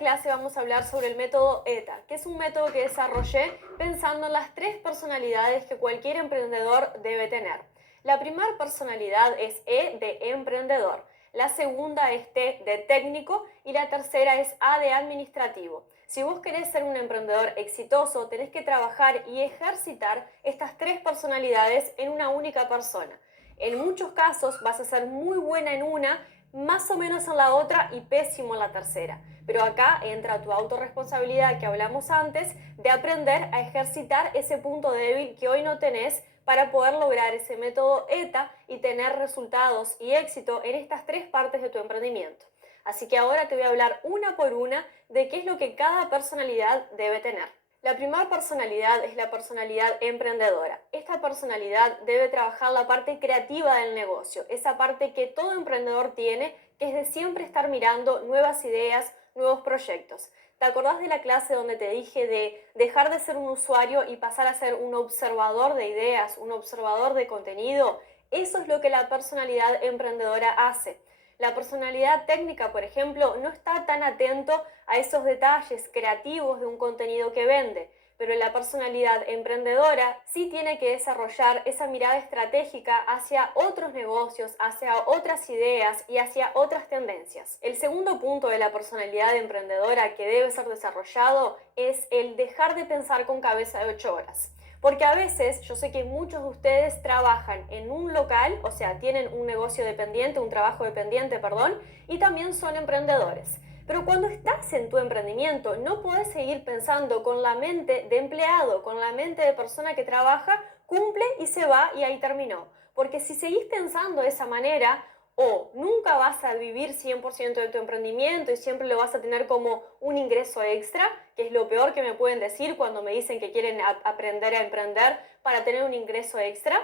clase vamos a hablar sobre el método ETA, que es un método que desarrollé pensando en las tres personalidades que cualquier emprendedor debe tener. La primera personalidad es E de emprendedor, la segunda es T de técnico y la tercera es A de administrativo. Si vos querés ser un emprendedor exitoso, tenés que trabajar y ejercitar estas tres personalidades en una única persona. En muchos casos vas a ser muy buena en una, más o menos en la otra y pésimo en la tercera. Pero acá entra tu autorresponsabilidad que hablamos antes de aprender a ejercitar ese punto débil que hoy no tenés para poder lograr ese método ETA y tener resultados y éxito en estas tres partes de tu emprendimiento. Así que ahora te voy a hablar una por una de qué es lo que cada personalidad debe tener. La primera personalidad es la personalidad emprendedora. Esta personalidad debe trabajar la parte creativa del negocio, esa parte que todo emprendedor tiene, que es de siempre estar mirando nuevas ideas, nuevos proyectos. ¿Te acordás de la clase donde te dije de dejar de ser un usuario y pasar a ser un observador de ideas, un observador de contenido? Eso es lo que la personalidad emprendedora hace. La personalidad técnica, por ejemplo, no está tan atento a esos detalles creativos de un contenido que vende, pero la personalidad emprendedora sí tiene que desarrollar esa mirada estratégica hacia otros negocios, hacia otras ideas y hacia otras tendencias. El segundo punto de la personalidad emprendedora que debe ser desarrollado es el dejar de pensar con cabeza de 8 horas. Porque a veces yo sé que muchos de ustedes trabajan en un local, o sea, tienen un negocio dependiente, un trabajo dependiente, perdón, y también son emprendedores. Pero cuando estás en tu emprendimiento no puedes seguir pensando con la mente de empleado, con la mente de persona que trabaja, cumple y se va y ahí terminó. Porque si seguís pensando de esa manera, o nunca vas a vivir 100% de tu emprendimiento y siempre lo vas a tener como un ingreso extra, que es lo peor que me pueden decir cuando me dicen que quieren aprender a emprender para tener un ingreso extra.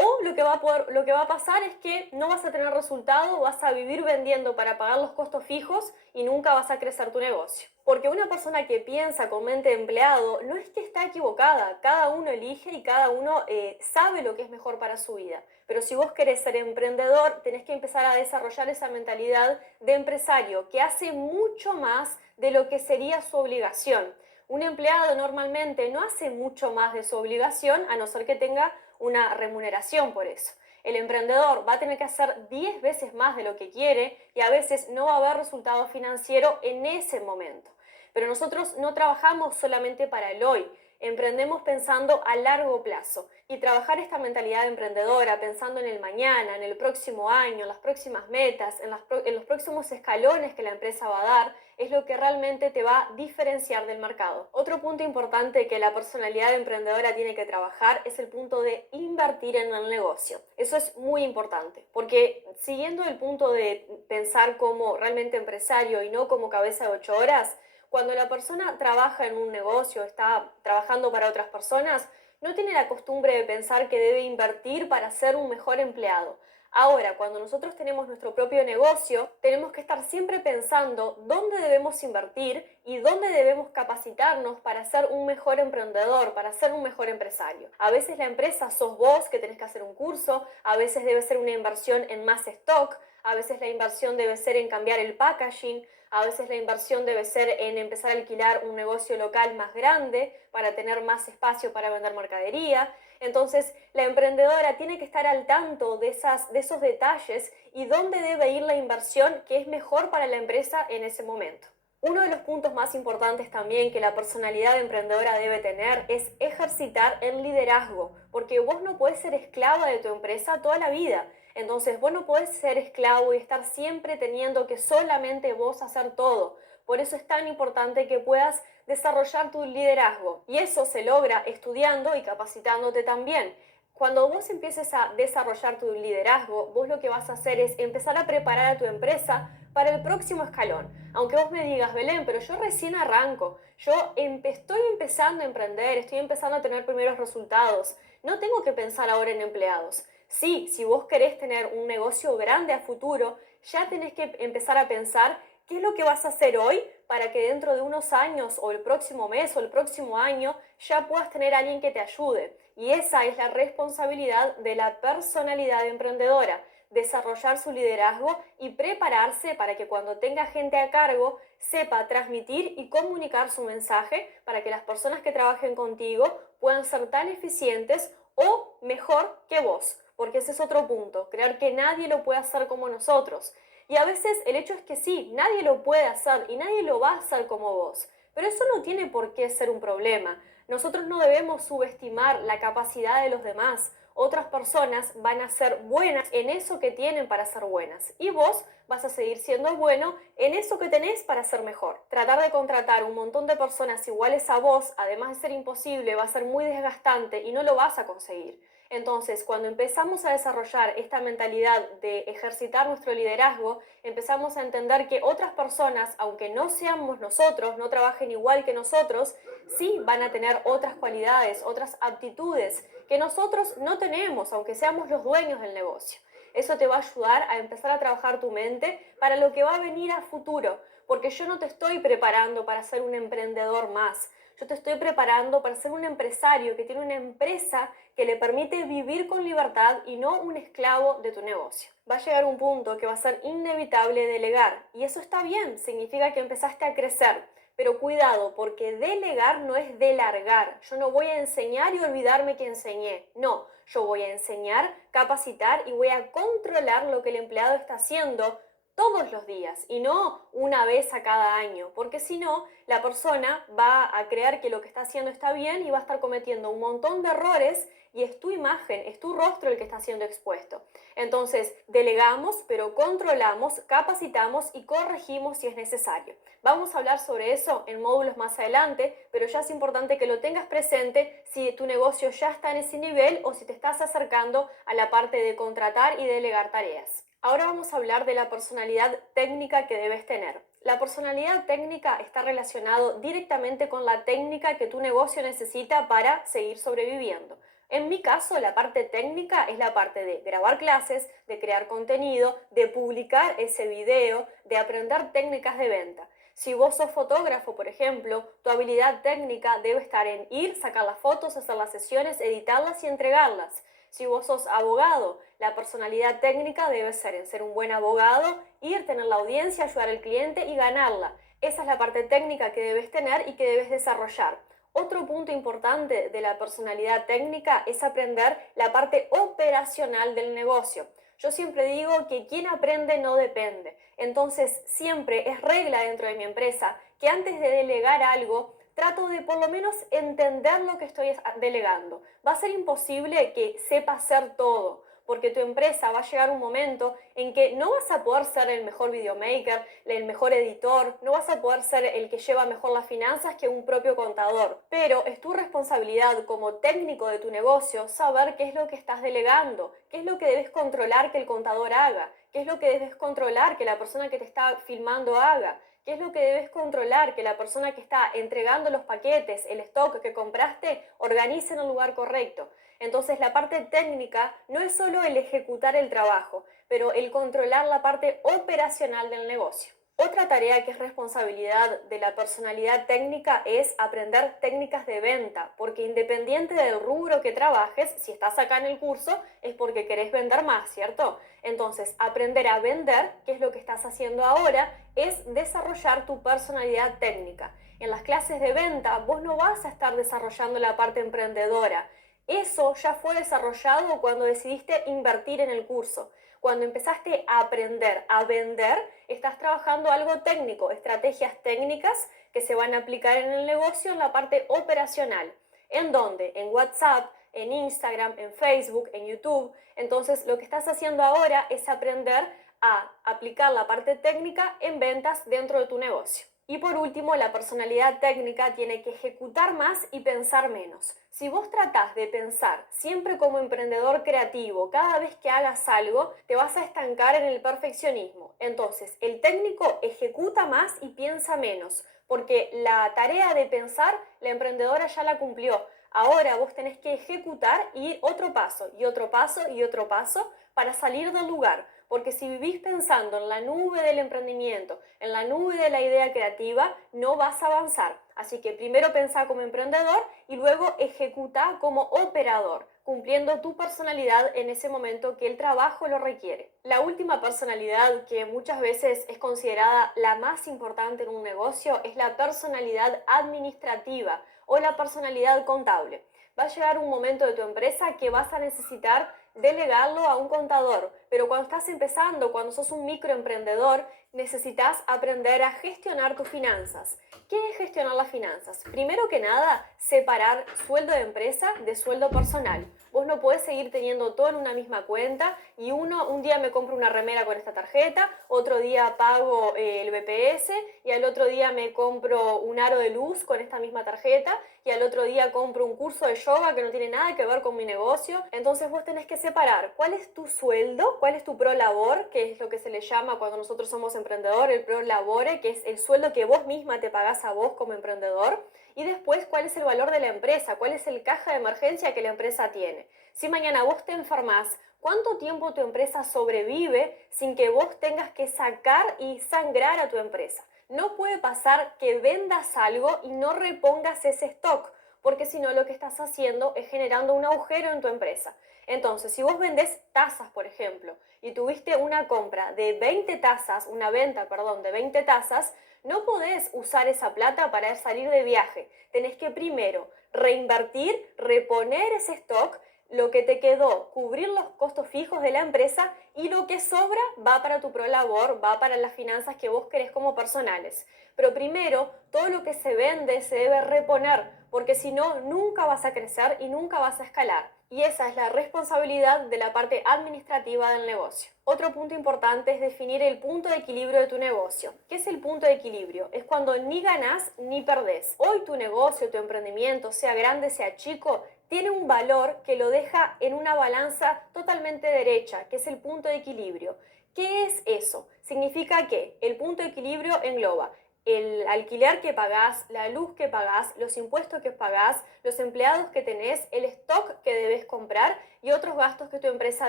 O lo que va a pasar es que no vas a tener resultado, vas a vivir vendiendo para pagar los costos fijos y nunca vas a crecer tu negocio. Porque una persona que piensa con mente de empleado no es que está equivocada, cada uno elige y cada uno sabe lo que es mejor para su vida. Pero si vos querés ser emprendedor, tenés que empezar a desarrollar esa mentalidad de empresario que hace mucho más de lo que sería su obligación. Un empleado normalmente no hace mucho más de su obligación a no ser que tenga una remuneración por eso. El emprendedor va a tener que hacer 10 veces más de lo que quiere y a veces no va a haber resultado financiero en ese momento. Pero nosotros no trabajamos solamente para el hoy, emprendemos pensando a largo plazo y trabajar esta mentalidad emprendedora pensando en el mañana, en el próximo año, en las próximas metas, en los próximos escalones que la empresa va a dar, es lo que realmente te va a diferenciar del mercado. Otro punto importante que la personalidad emprendedora tiene que trabajar es el punto de invertir en el negocio. Eso es muy importante, porque siguiendo el punto de pensar como realmente empresario y no como cabeza de 8 horas, cuando la persona trabaja en un negocio, está trabajando para otras personas, no tiene la costumbre de pensar que debe invertir para ser un mejor empleado. Ahora, cuando nosotros tenemos nuestro propio negocio, tenemos que estar siempre pensando dónde debemos invertir y dónde debemos capacitarnos para ser un mejor emprendedor, para ser un mejor empresario. A veces la empresa sos vos que tenés que hacer un curso, a veces debe ser una inversión en más stock, a veces la inversión debe ser en cambiar el packaging, a veces la inversión debe ser en empezar a alquilar un negocio local más grande para tener más espacio para vender mercadería. Entonces, la emprendedora tiene que estar al tanto de esos detalles y dónde debe ir la inversión que es mejor para la empresa en ese momento. Uno de los puntos más importantes también que la personalidad emprendedora debe tener es ejercitar el liderazgo, porque vos no podés ser esclava de tu empresa toda la vida. Entonces vos no podés ser esclavo y estar siempre teniendo que solamente vos hacer todo. Por eso es tan importante que puedas desarrollar tu liderazgo. Y eso se logra estudiando y capacitándote también. Cuando vos empieces a desarrollar tu liderazgo, vos lo que vas a hacer es empezar a preparar a tu empresa para el próximo escalón. Aunque vos me digas, Belén, pero yo recién arranco, estoy empezando a emprender, estoy empezando a tener primeros resultados, no tengo que pensar ahora en empleados. Sí, si vos querés tener un negocio grande a futuro, ya tenés que empezar a pensar qué es lo que vas a hacer hoy para que dentro de unos años o el próximo mes o el próximo año ya puedas tener a alguien que te ayude. Y esa es la responsabilidad de la personalidad emprendedora, desarrollar su liderazgo y prepararse para que cuando tenga gente a cargo sepa transmitir y comunicar su mensaje para que las personas que trabajen contigo puedan ser tan eficientes o mejor que vos, porque ese es otro punto, creer que nadie lo puede hacer como nosotros. Y a veces el hecho es que sí, nadie lo puede hacer y nadie lo va a hacer como vos, pero eso no tiene por qué ser un problema. Nosotros no debemos subestimar la capacidad de los demás. Otras personas van a ser buenas en eso que tienen para ser buenas y vos vas a seguir siendo bueno en eso que tenés para ser mejor. Tratar de contratar un montón de personas iguales a vos, además de ser imposible, va a ser muy desgastante y no lo vas a conseguir. Entonces, cuando empezamos a desarrollar esta mentalidad de ejercitar nuestro liderazgo, empezamos a entender que otras personas, aunque no seamos nosotros, no trabajen igual que nosotros, sí van a tener otras cualidades, otras aptitudes que nosotros no tenemos, aunque seamos los dueños del negocio. Eso te va a ayudar a empezar a trabajar tu mente para lo que va a venir a futuro, porque yo no te estoy preparando para ser un emprendedor más. Yo te estoy preparando para ser un empresario que tiene una empresa que le permite vivir con libertad y no un esclavo de tu negocio. Va a llegar un punto que va a ser inevitable delegar y eso está bien, significa que empezaste a crecer. Pero cuidado, porque delegar no es delargar. Yo no voy a enseñar y olvidarme que enseñé. No, yo voy a enseñar, capacitar y voy a controlar lo que el empleado está haciendo todos los días y no una vez a cada año, porque si no, la persona va a creer que lo que está haciendo está bien y va a estar cometiendo un montón de errores y es tu imagen, es tu rostro el que está siendo expuesto. Entonces, delegamos, pero controlamos, capacitamos y corregimos si es necesario. Vamos a hablar sobre eso en módulos más adelante, pero ya es importante que lo tengas presente si tu negocio ya está en ese nivel o si te estás acercando a la parte de contratar y delegar tareas. Ahora vamos a hablar de la personalidad técnica que debes tener. La personalidad técnica está relacionado directamente con la técnica que tu negocio necesita para seguir sobreviviendo. En mi caso, la parte técnica es la parte de grabar clases, de crear contenido, de publicar ese video, de aprender técnicas de venta. Si vos sos fotógrafo, por ejemplo, tu habilidad técnica debe estar en ir, sacar las fotos, hacer las sesiones, editarlas y entregarlas. Si vos sos abogado, la personalidad técnica debe ser en ser un buen abogado, ir, tener la audiencia, ayudar al cliente y ganarla. Esa es la parte técnica que debes tener y que debes desarrollar. Otro punto importante de la personalidad técnica es aprender la parte operacional del negocio. Yo siempre digo que quien aprende no depende. Entonces, siempre es regla dentro de mi empresa que antes de delegar algo, trato de por lo menos entender lo que estoy delegando. Va a ser imposible que sepa hacer todo, porque tu empresa va a llegar un momento en que no vas a poder ser el mejor videomaker, el mejor editor, no vas a poder ser el que lleva mejor las finanzas que un propio contador. Pero es tu responsabilidad como técnico de tu negocio saber qué es lo que estás delegando, qué es lo que debes controlar que el contador haga, qué es lo que debes controlar que la persona que te está filmando haga. ¿Qué es lo que debes controlar? Que la persona que está entregando los paquetes, el stock que compraste, organice en el lugar correcto. Entonces la parte técnica no es solo el ejecutar el trabajo, pero el controlar la parte operacional del negocio. Otra tarea que es responsabilidad de la personalidad técnica es aprender técnicas de venta, porque independiente del rubro que trabajes, si estás acá en el curso es porque querés vender más, ¿cierto? Entonces, aprender a vender, que es lo que estás haciendo ahora, es desarrollar tu personalidad técnica. En las clases de venta vos no vas a estar desarrollando la parte emprendedora. Eso ya fue desarrollado cuando decidiste invertir en el curso. Cuando empezaste a aprender a vender, estás trabajando algo técnico, estrategias técnicas que se van a aplicar en el negocio en la parte operacional. ¿En dónde? En WhatsApp, en Instagram, en Facebook, en YouTube. Entonces, lo que estás haciendo ahora es aprender a aplicar la parte técnica en ventas dentro de tu negocio. Y por último, la personalidad técnica tiene que ejecutar más y pensar menos. Si vos tratás de pensar siempre como emprendedor creativo, cada vez que hagas algo, te vas a estancar en el perfeccionismo. Entonces, el técnico ejecuta más y piensa menos, porque la tarea de pensar, la emprendedora ya la cumplió. Ahora vos tenés que ejecutar y otro paso, y otro paso, y otro paso para salir del lugar. Porque si vivís pensando en la nube del emprendimiento, en la nube de la idea creativa, no vas a avanzar. Así que primero pensá como emprendedor y luego ejecuta como operador. cumpliendo tu personalidad en ese momento que el trabajo lo requiere. La última personalidad, que muchas veces es considerada la más importante en un negocio, es la personalidad administrativa o la personalidad contable. Va a llegar un momento de tu empresa que vas a necesitar delegarlo a un contador, pero cuando estás empezando, cuando sos un microemprendedor, necesitas aprender a gestionar tus finanzas. ¿Qué es gestionar las finanzas? Primero que nada, separar sueldo de empresa de sueldo personal. Vos no podés seguir teniendo todo en una misma cuenta y un día me compro una remera con esta tarjeta, otro día pago el BPS y al otro día me compro un aro de luz con esta misma tarjeta y al otro día compro un curso de yoga que no tiene nada que ver con mi negocio. Entonces vos tenés que separar cuál es tu sueldo, cuál es tu pro labor, que es lo que se le llama cuando nosotros somos emprendedor, el pro labore, que es el sueldo que vos misma te pagás a vos como emprendedor, y después cuál es el valor de la empresa, cuál es el caja de emergencia que la empresa tiene. Si mañana vos te enfermas, ¿cuánto tiempo tu empresa sobrevive sin que vos tengas que sacar y sangrar a tu empresa? No puede pasar que vendas algo y no repongas ese stock, porque si no lo que estás haciendo es generando un agujero en tu empresa. Entonces, si vos vendés tazas, por ejemplo, y tuviste una compra de 20 tazas, una venta, perdón, de 20 tazas, no podés usar esa plata para salir de viaje. Tenés que primero reinvertir, reponer ese stock, lo que te quedó, cubrir los costos fijos de la empresa y lo que sobra va para tu prolabor, va para las finanzas que vos querés como personales. Pero primero, todo lo que se vende se debe reponer, porque si no, nunca vas a crecer y nunca vas a escalar. Y esa es la responsabilidad de la parte administrativa del negocio. Otro punto importante es definir el punto de equilibrio de tu negocio. ¿Qué es el punto de equilibrio? Es cuando ni ganás ni perdés. Hoy tu negocio, tu emprendimiento, sea grande, sea chico, tiene un valor que lo deja en una balanza totalmente derecha, que es el punto de equilibrio. ¿Qué es eso? Significa que el punto de equilibrio engloba el alquiler que pagás, la luz que pagás, los impuestos que pagás, los empleados que tenés, el stock que debes comprar y otros gastos que tu empresa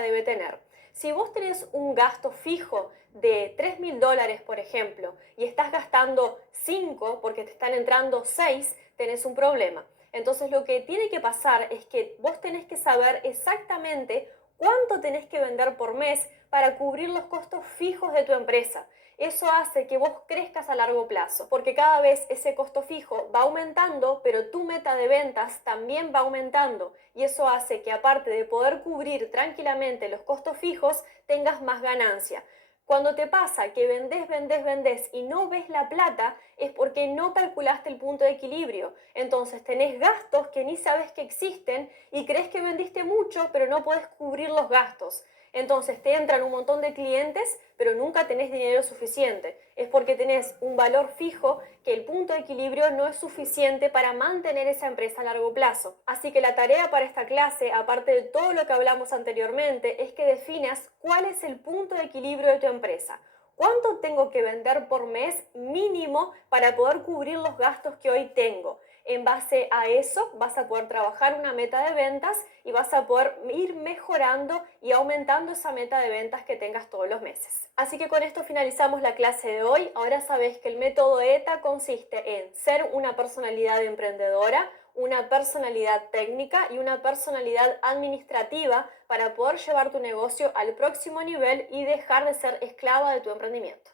debe tener. Si vos tenés un gasto fijo de $3.000, por ejemplo, y estás gastando 5 porque te están entrando 6, tenés un problema. Entonces lo que tiene que pasar es que vos tenés que saber exactamente cuánto tenés que vender por mes para cubrir los costos fijos de tu empresa. Eso hace que vos crezcas a largo plazo, porque cada vez ese costo fijo va aumentando, pero tu meta de ventas también va aumentando. Y eso hace que, aparte de poder cubrir tranquilamente los costos fijos, tengas más ganancia. Cuando te pasa que vendés y no ves la plata, es porque no calculaste el punto de equilibrio. Entonces tenés gastos que ni sabes que existen y crees que vendiste mucho, pero no podés cubrir los gastos. Entonces te entran un montón de clientes, pero nunca tenés dinero suficiente. Es porque tenés un valor fijo que el punto de equilibrio no es suficiente para mantener esa empresa a largo plazo. Así que la tarea para esta clase, aparte de todo lo que hablamos anteriormente, es que definas cuál es el punto de equilibrio de tu empresa. ¿Cuánto tengo que vender por mes mínimo para poder cubrir los gastos que hoy tengo? En base a eso vas a poder trabajar una meta de ventas y vas a poder ir mejorando y aumentando esa meta de ventas que tengas todos los meses. Así que con esto finalizamos la clase de hoy. Ahora sabes que el método ETA consiste en ser una personalidad emprendedora, una personalidad técnica y una personalidad administrativa para poder llevar tu negocio al próximo nivel y dejar de ser esclava de tu emprendimiento.